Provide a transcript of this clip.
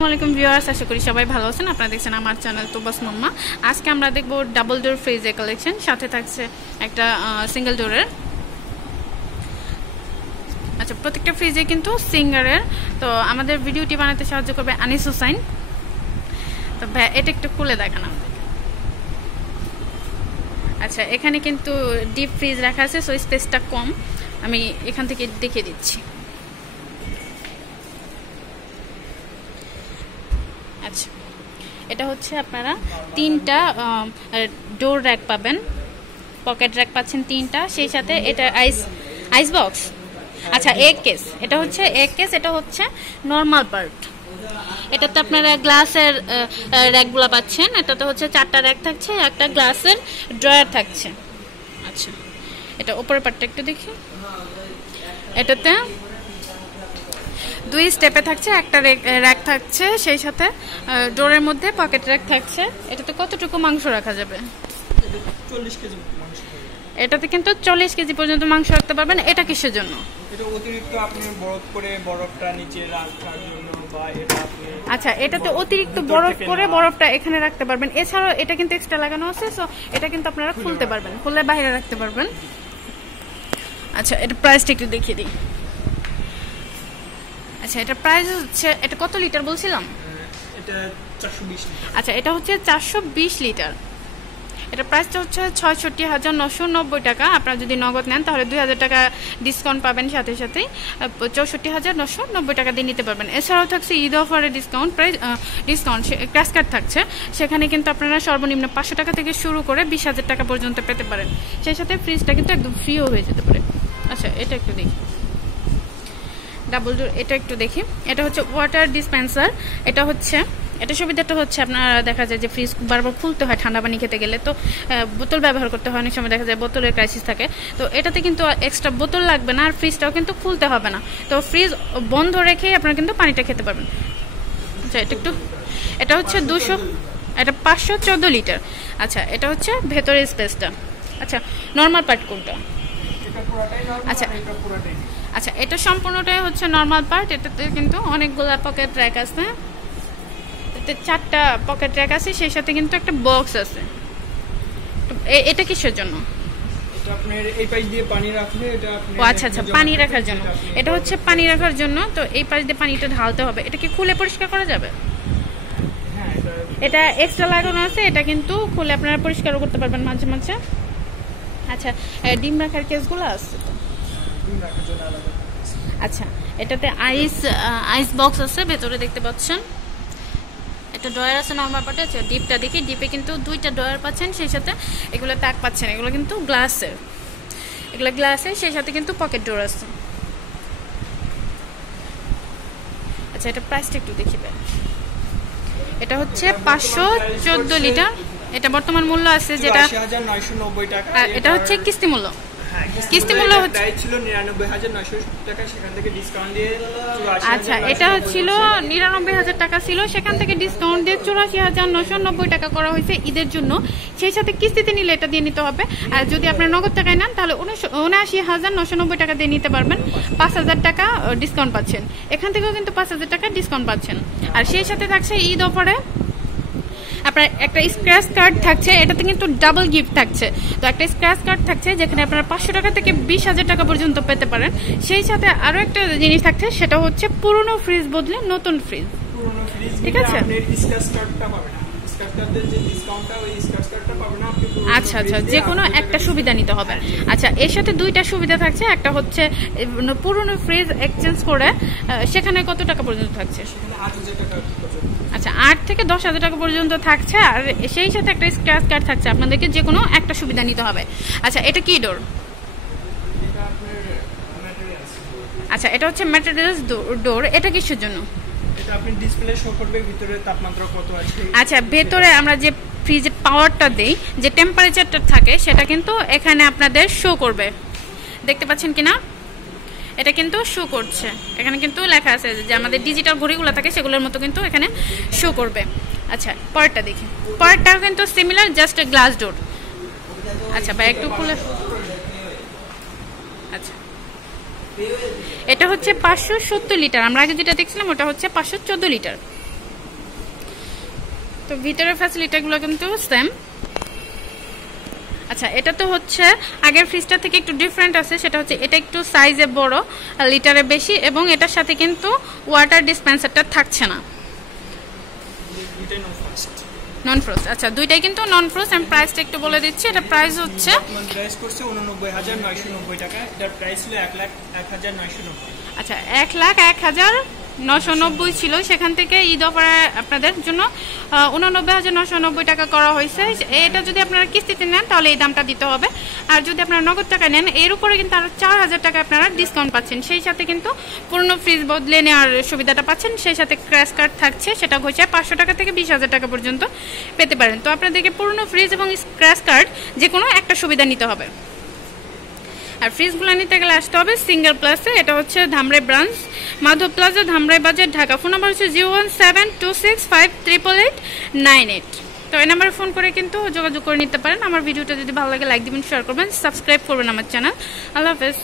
আসসালামু ভিউয়ার্স, আশা করি সবাই ভালো আছেন। আপনারা দেখছেন আমার চ্যানেল তোবাস মাম্মা। আজকে আমরা দেখব ডাবল ডোর ফ্রিজের কালেকশন, সাথে থাকছে একটা সিঙ্গেল ডোরের। আচ্ছা, প্রত্যেকটা ফ্রিজে কিন্তু সিঙ্গারের। তো আমাদের ভিডিওটি বানাতে সাহায্য করবে আনিস হুসাইন। তো এটা একটু খুলে দেখান আমাদের। আচ্ছা, এখানে কিন্তু ডিপ ফ্রিজ রাখা আছে, সো স্পেসটা কম। আমি এখান থেকে দেখিয়ে দিচ্ছি। আচ্ছা, এটা হচ্ছে আপনারা তিনটা ডোর র্যাক পাবেন, পকেট র্যাক পাচ্ছেন তিনটা, সেই সাথে এটা আইস বক্স। আচ্ছা, এগ কেস, এটা হচ্ছে এগ কেস, এটা হচ্ছে নর্মাল পার্ট। এটাতে আপনারা গ্লাসের র্যাকগুলো পাচ্ছেন। এটাতে হচ্ছে 4টা র্যাক থাকছে, একটা গ্লাসের ড্রয়ার থাকছে। আচ্ছা, এটা উপরের পার্টটা একটু দেখি। এটাতে 2 স্টেপে থাকছে, একটা র্যাক থাকছে, সেই সাথে ডোরের মধ্যে পকেট র্যাক থাকছে। এটাতে কতটুকু মাংস রাখা যাবে? 40 কেজি মাংস। এটাতে কিন্তু 40 কেজি পর্যন্ত মাংস রাখতে পারবেন। এটা কিসের জন্য? এটা অতিরিক্ত আপনি বরফ করে বরফটা নিচে রাখার জন্য, বা এটা আপনি আচ্ছা, এটাতে অতিরিক্ত বরফ করে বরফটা এখানে রাখতে পারবেন। এছাড়াও এটা কিন্তু এক্সট্রা লাগানো আছে, সো এটা কিন্তু আপনারা খুলতে পারবেন, খুলে বাইরে রাখতে পারবেন। আচ্ছা, এটা প্রাইসটা একটু দেখিয়ে দিই। আচ্ছা, এটা প্রাইস হচ্ছে, এটা কত লিটার বলছিলাম? এটা 420 লিটার। আচ্ছা, এটা হচ্ছে 420 লিটার। এটা প্রাইসটা হচ্ছে ৬৬,৯৯০ টাকা। আপনারা যদি নগদ নেন তাহলে ২,০০০ টাকা ডিসকাউন্ট পাবেন, সাথে সাথেই ৬৪,৯৯০ টাকা দিয়ে নিতে পারবেন। এছাড়াও থাকছে ঈদ অফারের ডিসকাউন্ট ক্র্যাশ কার্ড থাকছে। সেখানে কিন্তু আপনারা সর্বনিম্ন ৫০০ টাকা থেকে শুরু করে ২০,০০০ টাকা পর্যন্ত পেতে পারেন। সেই সাথে ফ্রিজটা কিন্তু একদম ফ্রিও হয়ে যেতে পারে। আচ্ছা, এটা একটু দেখি, ডাবল ডোর। এটা একটু দেখি। এটা হচ্ছে ওয়াটার ডিসপেন্সার। এটা সুবিধাটা হচ্ছে আপনারা দেখা যায় যে ফ্রিজ বারবার খুলতে হয় ঠান্ডা পানি খেতে গেলে, তো বোতল ব্যবহার করতে হয়। অনেক সময় দেখা যায় বোতলের ক্রাইসিস থাকে, তো এটাতে কিন্তু এক্সট্রা বোতল লাগবে না, আর ফ্রিজটাও কিন্তু খুলতে হবে না। তো ফ্রিজ বন্ধ রেখেই আপনারা কিন্তু পানিটা খেতে পারবেন। আচ্ছা, এটা হচ্ছে 514 লিটার। আচ্ছা, এটা হচ্ছে ভেতরের স্পেসটা। আচ্ছা, নর্মাল পার্ট কোনটা? আচ্ছা, এটা সম্পূর্ণটাই হচ্ছে নর্মাল পার্ট। এটাতে কিন্তু অনেকগুলো পকেট র্যাক আছে, এতে 4টা পকেট র্যাক আছে, সেই সাথে কিন্তু একটা বক্স আছে। এটা কিসের জন্য? এটা আপনার এই পাশ দিয়ে পানি রাখলে এটা আপনি আচ্ছা, পানি রাখার জন্য। এটা হচ্ছে পানি রাখার জন্য। তো এই পাশ দিয়ে পানিটা ঢালতে হবে। এটা কি খুলে পরিষ্কার করা যাবে? হ্যাঁ, এটা এক্সট্রা লাগানো আছে, এটা কিন্তু খুলে আপনারা পরিষ্কারও করতে পারবেন মাঝে মাঝে। আচ্ছা, ডিম রাখার কেসগুলো আছে তো? ডিম রাখার জন্য আলাদা। আচ্ছা, এটাতে আইস বক্স আছে, ভেতরে দেখতে পাচ্ছেন। একটা ড্রয়ার আছে নর্মাল পার্টে। আচ্ছা, ডিপটা দেখি। ডিপে কিন্তু 2টা ড্রয়ার পাচ্ছেন, সেই সাথে এগুলো তাক পাচ্ছেন। এগুলো কিন্তু গ্লাসের, সেই সাথে কিন্তু পকেট ডোর আছে। আচ্ছা, এটা প্রাইসটা একটু দেখিবেন। এটা হচ্ছে 514 লিটার। এটা বর্তমান মূল্য আছে যেটা ৮০,৯৯০ টাকা। এটা হচ্ছে কিস্তি মূল্য। কিস্তি মূল্য ছিল ৯৯,৯০০ টাকা, সেখান থেকে ডিসকাউন্ট দিয়ে। আচ্ছা, এটা ছিল ৯৯,০০০ টাকা ছিল, সেখান থেকে ডিসকাউন্ট দিয়ে ৮৪,৯৯০ টাকা করা হয়েছে ঈদের জন্য। সেই সাথে কিস্তিতে নিলে এটা দিয়ে নিতে হবে, আর যদি আপনি নগদ টাকায় নেন তাহলে ৭৯,৯৯০ টাকা দিয়ে নিতে পারবেন। ৫,০০০ টাকা ডিসকাউন্ট পাচ্ছেন। এখান থেকেও কিন্তু ৫,০০০ টাকা ডিসকাউন্ট পাচ্ছেন। আর সেই সাথে থাকছে ঈদ অফারে আপনার একটা স্ক্র্যাচ কার্ড থাকছে। এটাতে কিন্তু ডাবল গিফট থাকছে। তো একটা স্ক্র্যাচ কার্ড থাকছে যেখানে আপনারা ৫০০ টাকা থেকে ২০,০০০ টাকা পর্যন্ত পেতে পারেন। সেই সাথে আরো একটা জিনিস থাকছে, সেটা হচ্ছে পুরনো ফ্রিজ বদলে নতুন ফ্রিজ। ঠিক আছে? আচ্ছা, যে কোনো একটা সুবিধা নিতে হবে। আচ্ছা, এর সাথে 2টা সুবিধা থাকছে। একটা হচ্ছে পুরনো ফ্রিজ এক্সচেঞ্জ করে, সেখানে কত টাকা পর্যন্ত থাকছে? আচ্ছা, 8 থেকে 10,০০০ টাকা পর্যন্ত থাকছে। আর সেই সাথে একটা স্ক্র্যাচ কার্ড থাকছে। আপনাদেরকে যে কোনো একটা সুবিধা নিতে হবে। আচ্ছা, এটা কি ডোর? আচ্ছা, এটা হচ্ছে ম্যাটেরিয়ালস ডোর। এটা কিসের জন্য? এটা আপনি ডিসপ্লে শো করবে ভিতরে তাপমাত্রা কত আছে। আচ্ছা, ভেতরে আমরা যে ফ্রিজের পাওয়ারটা দেই, যে টেম্পারেচারটা থাকে, সেটা কিন্তু এখানে আপনাদের শো করবে। দেখতে পাচ্ছেন কিনা? এটা কিন্তু শো করছে। এখানে কিন্তু লেখা আছে যে আমাদের ডিজিটাল ঘড়িগুলো থাকে, সেগুলোর মতো কিন্তু এখানে শো করবে। আচ্ছা, পরেরটা দেখি। পরেরটাও কিন্তু সিমিলার, জাস্ট গ্লাস ডোর। আচ্ছা, ভাই একটু খুলে। আচ্ছা, এটা হচ্ছে 570 লিটার। আমরা আগে যেটা দেখছিলাম ওটা হচ্ছে 514 লিটার। তো ভিতরের ফ্যাসিলিটিগুলো কিন্তু সেম। আচ্ছা, এটা তো হচ্ছে আগের ফ্রিজটা থেকে একটু ডিফারেন্ট আছে, সেটা হচ্ছে এটা একটু সাইজে বড়, লিটারে বেশি, এবং এটার সাথে কিন্তু ওয়াটার ডিসপেন্সারটা থাকছে না, নন ফ্রোস্ট। আচ্ছা, দুইটাই কিন্তু নন ফ্রোস্ট। আমি প্রাইসটা একটু বলে দিচ্ছি। এটা প্রাইস হচ্ছে প্রাইস করছে 89,990 টাকা। এটার প্রাইস ছিল 1,01,990। আচ্ছা, 1,01,990 ছিল, সেখান থেকে ঈদ অফারে আপনাদের জন্য 89,990 টাকা করা হয়েছে। এটা যদি আপনারা কিস্তিতে নেন তাহলে এই দামটা দিতে হবে, আর যদি আপনারা নগদ টাকা নেন এর উপরে কিন্তু আরো 4,000 টাকা আপনারা ডিসকাউন্ট পাচ্ছেন। সেই সাথে কিন্তু পুরনো ফ্রিজ বদলে নেওয়ার সুবিধাটা পাচ্ছেন, সেই সাথে ক্র্যাশ কার্ড থাকছে, সেটা হচ্ছে 500 টাকা থেকে 20,000 টাকা পর্যন্ত পেতে পারেন। তো আপনাদেরকে পুরনো ফ্রিজ এবং ক্র্যাশ কার্ড যে কোনো একটা সুবিধা নিতে হবে। আর ফ্রিজগুলো নিতে গেলে আসতে হবে সিঙ্গেল প্লাসে, এটা হচ্ছে ধামরাই ব্রাঞ্চ, মাধব প্লাজা, ধামরাই বাজার, ঢাকা। ফোন নাম্বার হচ্ছে 01726588898। তো এই নাম্বারে ফোন করে কিন্তু যোগাযোগ করে নিতে পারেন। আমার ভিডিওটা যদি ভালো লাগে লাইক দিবেন, শেয়ার করবেন, সাবস্ক্রাইব করবেন আমার চ্যানেল। আল্লাহ হাফেজ।